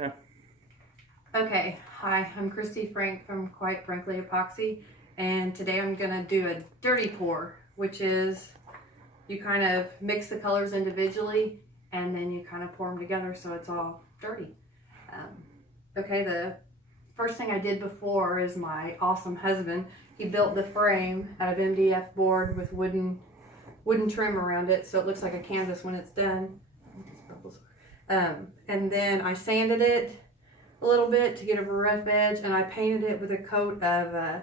Okay. Okay, hi, I'm Christy Frank from Quite Frankly Epoxy, and today I'm gonna do a dirty pour, which is you kind of mix the colors individually and then you kind of pour them together so it's all dirty. Okay, the first thing I did before is my awesome husband. He built the frame out of MDF board with wooden trim around it so it looks like a canvas when it's done. And then I sanded it a little bit to get a rough edge, and I painted it with a coat of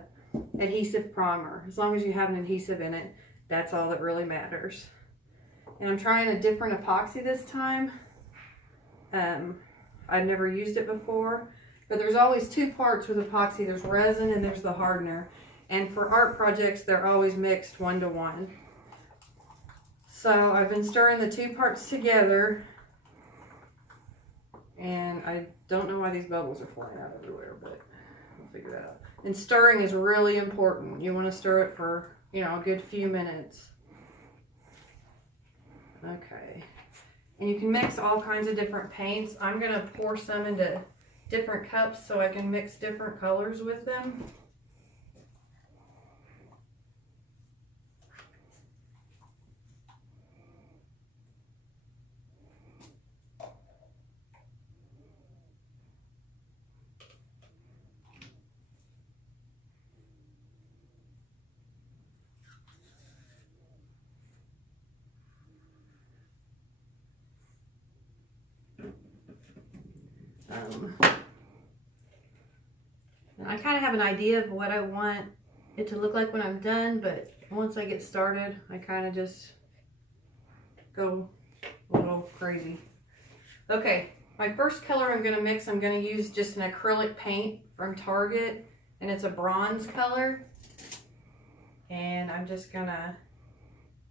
adhesive primer. As long as you have an adhesive in it, that's all that really matters. And I'm trying a different epoxy this time. I've never used it before, but there's always two parts with epoxy. There's resin and there's the hardener. And for art projects, they're always mixed 1-to-1. So I've been stirring the two parts together, and I don't know why these bubbles are flying out everywhere, but we'll figure that out. And stirring is really important. You want to stir it for, a good few minutes. Okay. And you can mix all kinds of different paints. I'm going to pour some into different cups so I can mix different colors with them. I kind of have an idea of what I want it to look like when I'm done, but once I get started, I kind of just go a little crazy. Okay, my first color I'm going to mix, I'm going to use just an acrylic paint from Target, and it's a bronze color. And I'm just going to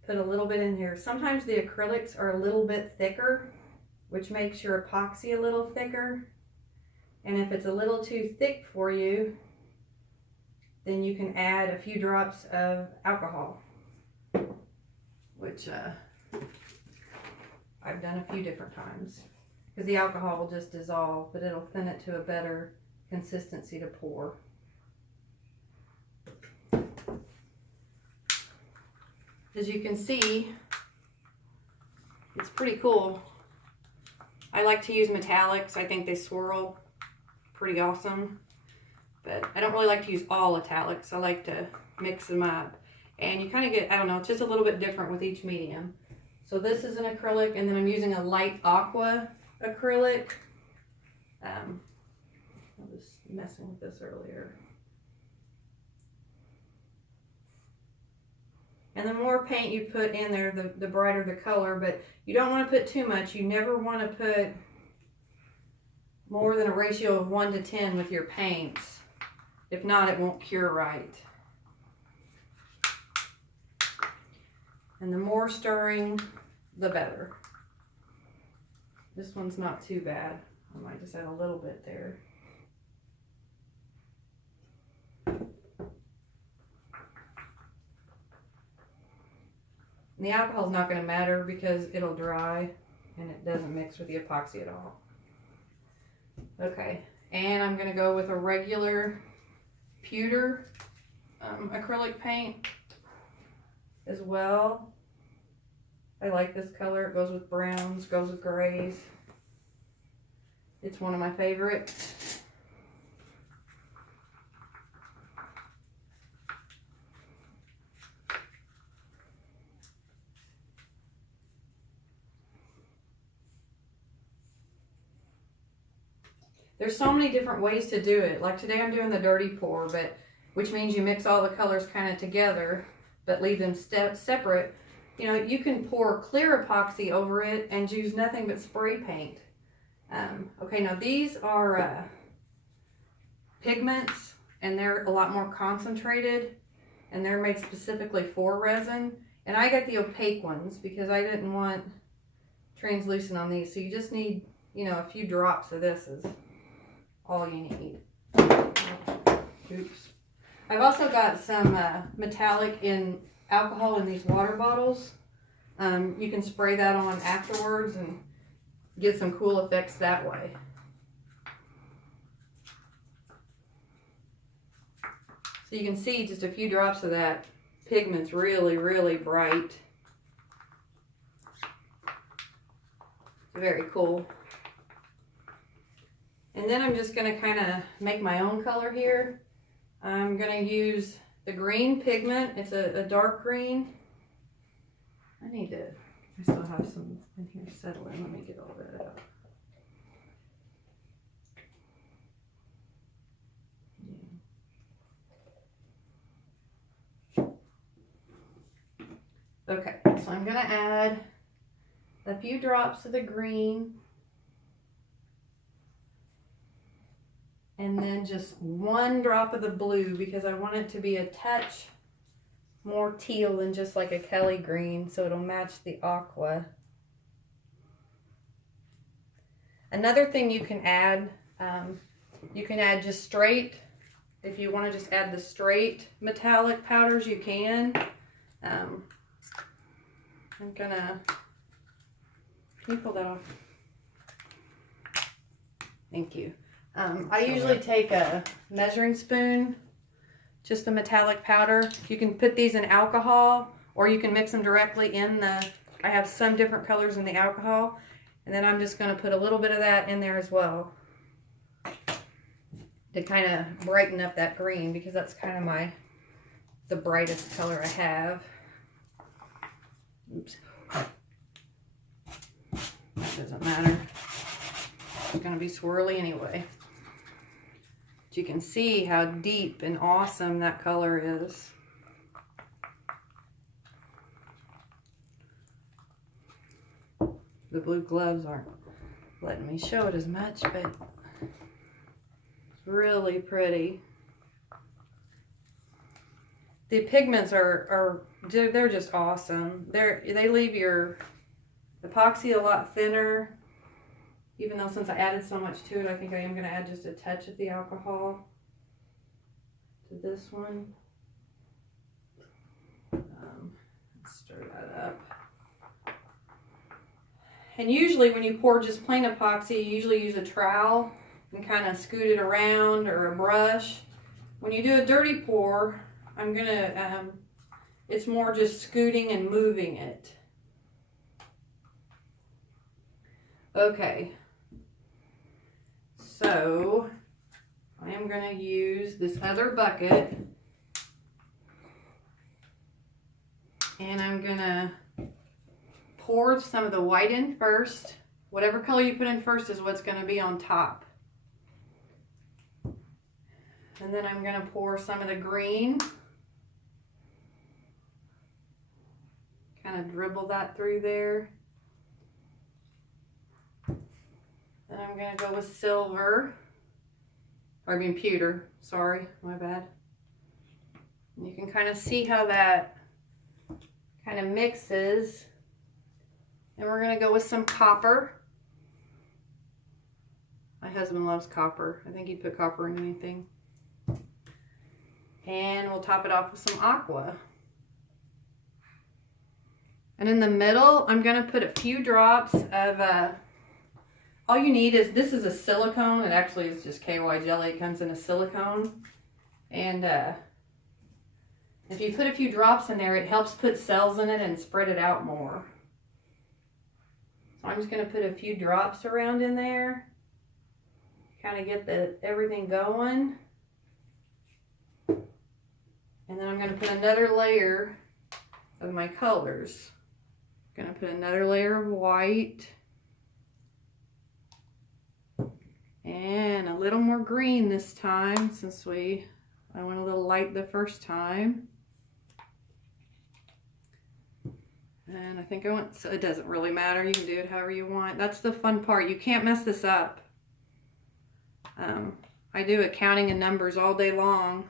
put a little bit in here. Sometimes the acrylics are a little bit thicker, which makes your epoxy a little thicker. And if it's a little too thick for you, then you can add a few drops of alcohol, which I've done a few different times, because the alcohol will just dissolve, but it'll thin it to a better consistency to pour. As you can see, it's pretty cool. I like to use metallics. I think they swirl pretty awesome, but I don't really like to use all metallics. I like to mix them up, and you kind of get, I don't know, it's just a little bit different with each medium. So this is an acrylic, and then I'm using a light aqua acrylic. I was messing with this earlier. And the more paint you put in there, the brighter the color, but you don't want to put too much. You never want to put more than a ratio of 1-to-10 with your paints. If not, it won't cure right. And the more stirring, the better. This one's not too bad. I might just add a little bit there. And the alcohol is not going to matter because it'll dry and it doesn't mix with the epoxy at all. Okay, and I'm going to go with a regular pewter acrylic paint as well. I like this color. It goes with browns, goes with grays. It's one of my favorites. There's so many different ways to do it. Like today I'm doing the dirty pour, which means you mix all the colors kind of together, but leave them separate. You can pour clear epoxy over it and use nothing but spray paint. Okay, now these are pigments, and they're a lot more concentrated, and they're made specifically for resin. And I got the opaque ones because I didn't want translucent on these. So you just need, a few drops of this is all you need. Oops. I've also got some metallic in alcohol in these water bottles. You can spray that on afterwards and get some cool effects that way. So you can see just a few drops of that pigment's really, really bright. Very cool. And then I'm just going to kind of make my own color here. I'm going to use the green pigment. It's a dark green. I still have some in here settling. Let me get all that out. Okay, so I'm going to add a few drops of the green. And then just 1 drop of the blue because I want it to be a touch more teal than just like a Kelly green, so it'll match the aqua. Another thing you can add just straight, if you want to just add the straight metallic powders, you can. I'm gonna, can you pull that off? Thank you. I usually take a measuring spoon, just the metallic powder. You can put these in alcohol or you can mix them directly in the, I have some different colors in the alcohol. And then I'm just going to put a little bit of that in there as well to kind of brighten up that green because that's kind of the brightest color I have. Oops. That doesn't matter. It's going to be swirly anyway. But you can see how deep and awesome that color is. The blue gloves aren't letting me show it as much, but it's really pretty. The pigments they're just awesome. They leave your epoxy a lot thinner. Even though since I added so much to it, I think I am going to add just a touch of the alcohol to this one. Stir that up. And usually when you pour just plain epoxy, you usually use a trowel and kind of scoot it around or a brush. When you do a dirty pour, I'm going to, it's more just scooting and moving it. Okay. So I am going to use this other bucket and I'm going to pour some of the white in first. Whatever color you put in first is what's going to be on top. And then I'm going to pour some of the green. Kind of dribble that through there. Then I'm going to go with silver. Or I mean pewter. Sorry, my bad. And you can kind of see how that kind of mixes. And we're going to go with some copper. My husband loves copper. I think he'd put copper in anything. And we'll top it off with some aqua. And in the middle, I'm going to put a few drops of, all you need is, this is a silicone. It actually is just KY jelly. It comes in a silicone. And if you put a few drops in there, it helps put cells in it and spread it out more. So I'm just going to put a few drops around in there. Kind of get everything going. And then I'm going to put another layer of my colors. I'm going to put another layer of white. And a little more green this time since I went a little light the first time. And I think I went, so it doesn't really matter. You can do it however you want. That's the fun part. You can't mess this up. I do accounting and numbers all day long.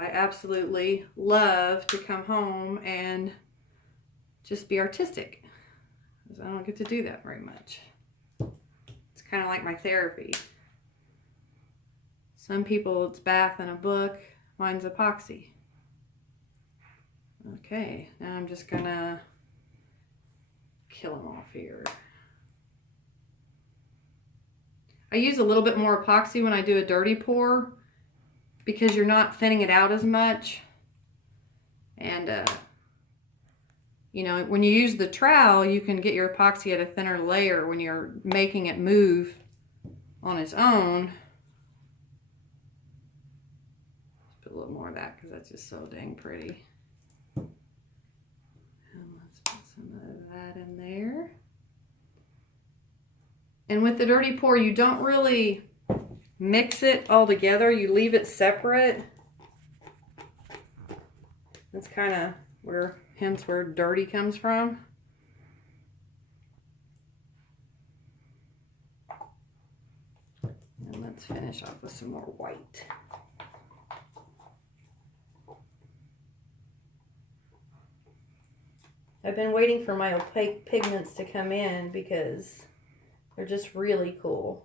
I absolutely love to come home and just be artistic, because I don't get to do that very much. It's kind of like my therapy. Some people it's bath and a book. Mine's epoxy. Okay, now I'm just gonna kill them off here. I use a little bit more epoxy when I do a dirty pour, because you're not thinning it out as much. And you know, when you use the trowel, you can get your epoxy at a thinner layer when you're making it move on its own. Let's put a little more of that because that's just so dang pretty. And let's put some of that in there. And with the dirty pour, you don't really mix it all together. You leave it separate. That's kind of where, hence where dirty comes from. And let's finish off with some more white. I've been waiting for my opaque pigments to come in because they're just really cool.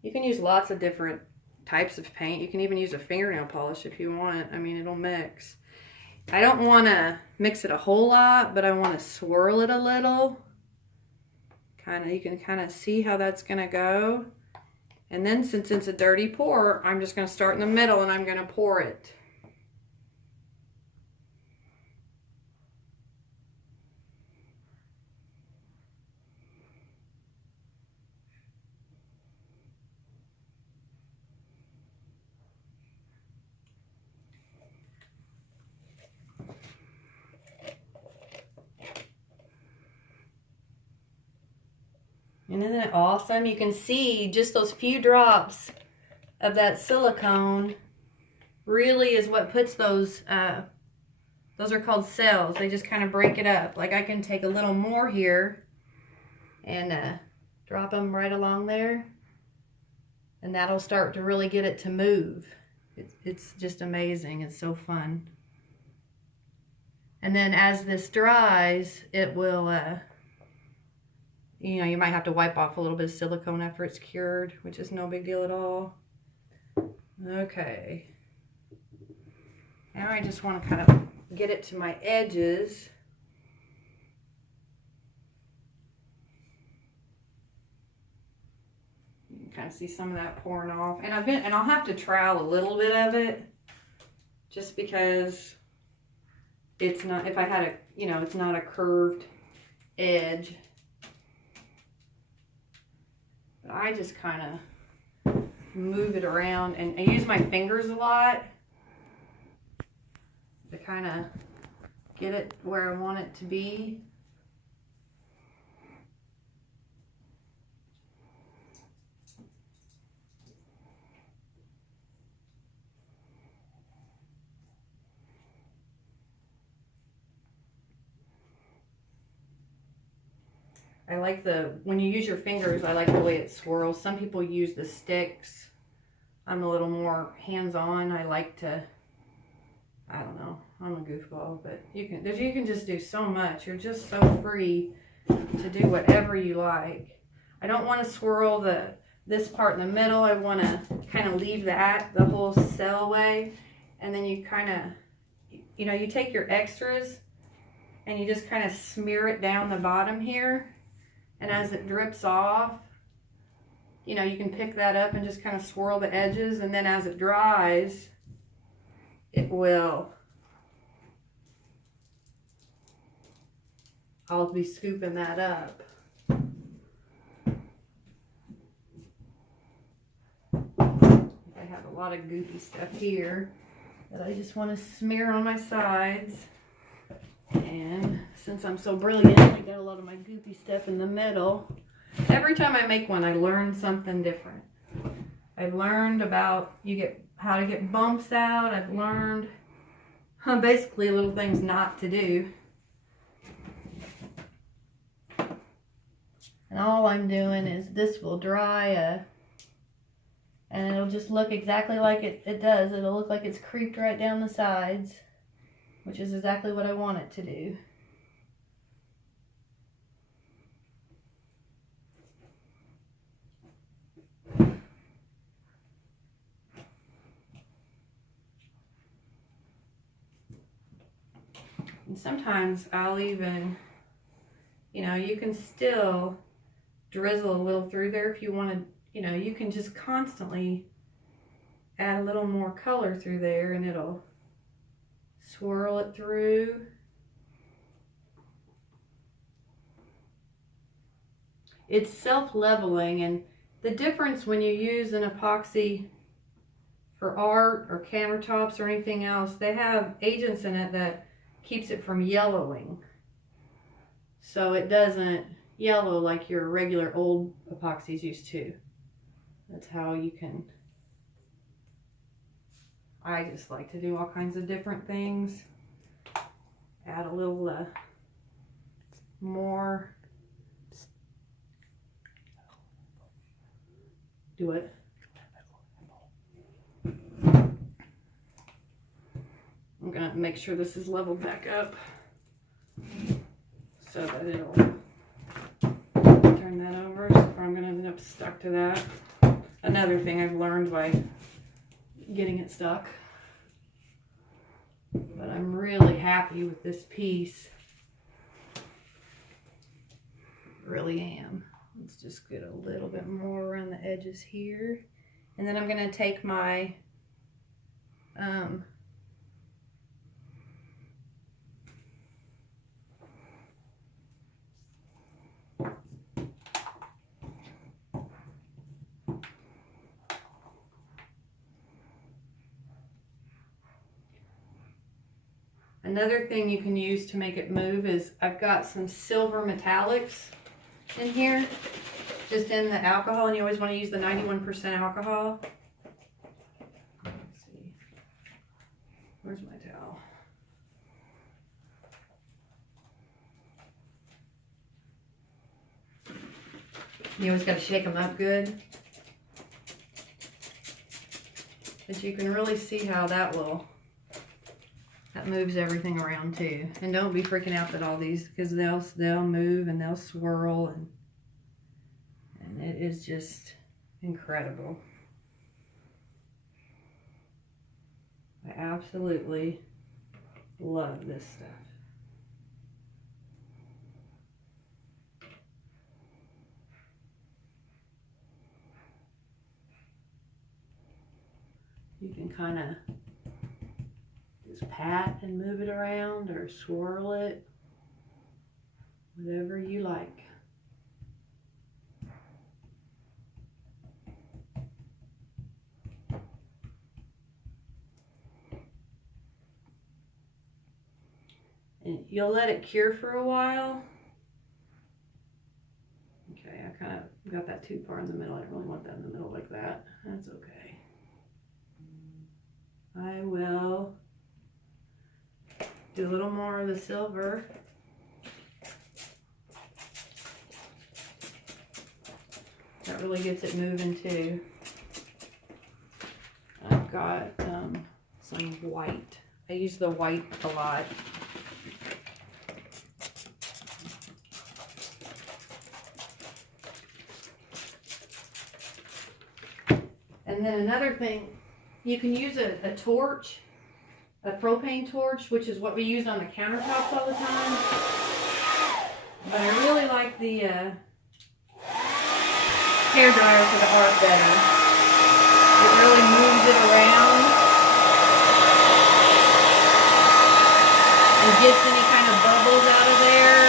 You can use lots of different types of paint. You can even use a fingernail polish if you want. I mean, it'll mix. I don't want to mix it a whole lot, but I want to swirl it a little. You can kind of see how that's going to go. And then since it's a dirty pour, I'm just going to start in the middle and I'm going to pour it. And isn't it awesome? You can see just those few drops of that silicone really is what puts those are called cells. They just kind of break it up. Like I can take a little more here and drop them right along there. And that'll start to really get it to move. It's just amazing. It's so fun. And then as this dries, it will... you know, you might have to wipe off a little bit of silicone after it's cured, which is no big deal at all. Okay. Now I just want to kind of get it to my edges. You can kind of see some of that pouring off. And I'll have to trowel a little bit of it just because it's not, if I had a, you know, it's not a curved edge. I just kind of move it around and I use my fingers a lot to kind of get it where I want it to be. I like when you use your fingers, I like the way it swirls. Some people use the sticks. I'm a little more hands-on. I like to, I don't know, I'm a goofball, but you can just do so much. You're just so free to do whatever you like. I don't want to swirl this part in the middle. I want to kind of leave the whole cell way. And then you kind of, you know, you take your extras and you just kind of smear it down the bottom here. And as it drips off, you know, you can pick that up and just kind of swirl the edges. And then as it dries, I'll be scooping that up. I have a lot of goopy stuff here that I just want to smear on my sides. And since I'm so brilliant, I got a lot of my goopy stuff in the middle. Every time I make one, I learn something different. I've learned about how to get bumps out. I've learned basically little things not to do. And all I'm doing is this will dry and it'll just look exactly like it does. It'll look like it's creeped right down the sides, which is exactly what I want it to do. And sometimes I'll even, you know, you can still drizzle a little through there if you want to, you know, you can just constantly add a little more color through there and it'll swirl it through. It's self-leveling, and the difference when you use an epoxy for art or countertops or anything else, they have agents in it that keeps it from yellowing. So it doesn't yellow like your regular old epoxies used to. That's how you can, I just like to do all kinds of different things. Add a little more. Do it. I'm gonna make sure this is leveled back up so that it'll turn that over, or I'm gonna end up stuck to that. Another thing I've learned by getting it stuck. But I'm really happy with this piece. Really am. Let's just get a little bit more around the edges here. And then I'm gonna take my another thing you can use to make it move is I've got some silver metallics in here, just in the alcohol, and you always want to use the 91% alcohol. Let's see. Where's my towel? You always got to shake them up good. But you can really see how that moves everything around too. And don't be freaking out that all these, because they'll move and they'll swirl, and it is just incredible. I absolutely love this stuff. You can kind of just pat and move it around or swirl it, whatever you like. And you'll let it cure for a while. Okay, I kind of got that too far in the middle. I don't really want that in the middle like that. That's okay. I will do a little more of the silver. That really gets it moving too. I've got some white. I use the white a lot. And then another thing, you can use a torch, a propane torch, which is what we use on the countertops all the time. But I really like the hair dryer for the Art-dirty. It really moves it around and gets any kind of bubbles out of there.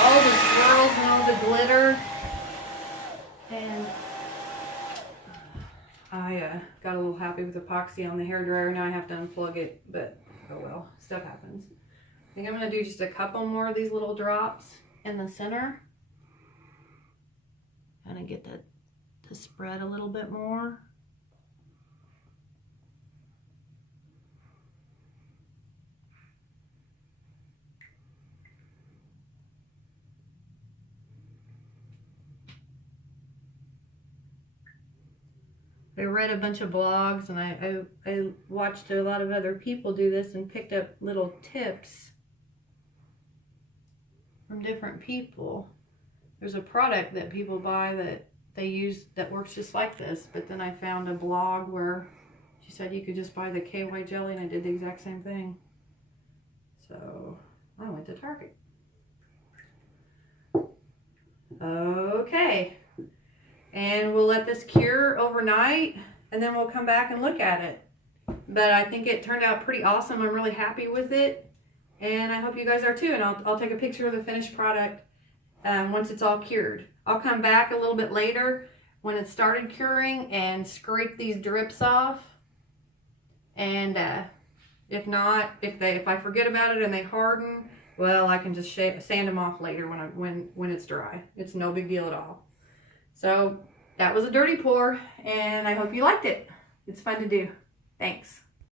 All the swirls and all the glitter, and I got a little happy with epoxy on the hairdryer. Now I have to unplug it, but oh well, stuff happens. I think I'm going to do just a couple more of these little drops in the center, kind of get that to spread a little bit more. I read a bunch of blogs, and I watched a lot of other people do this and picked up little tips from different people. There's a product that people buy that they use that works just like this, but then I found a blog where she said you could just buy the KY jelly, and I did the exact same thing. So I went to Target. Okay, and we'll let this cure overnight, and then we'll come back and look at it. But I think it turned out pretty awesome. I'm really happy with it, and I hope you guys are too. And I'll take a picture of the finished product once it's all cured. I'll come back a little bit later when it started curing and scrape these drips off. And if not, if I forget about it and they harden, well, I can just sand them off later when it's dry. It's no big deal at all. So that was a dirty pour, and I hope you liked it. It's fun to do. Thanks.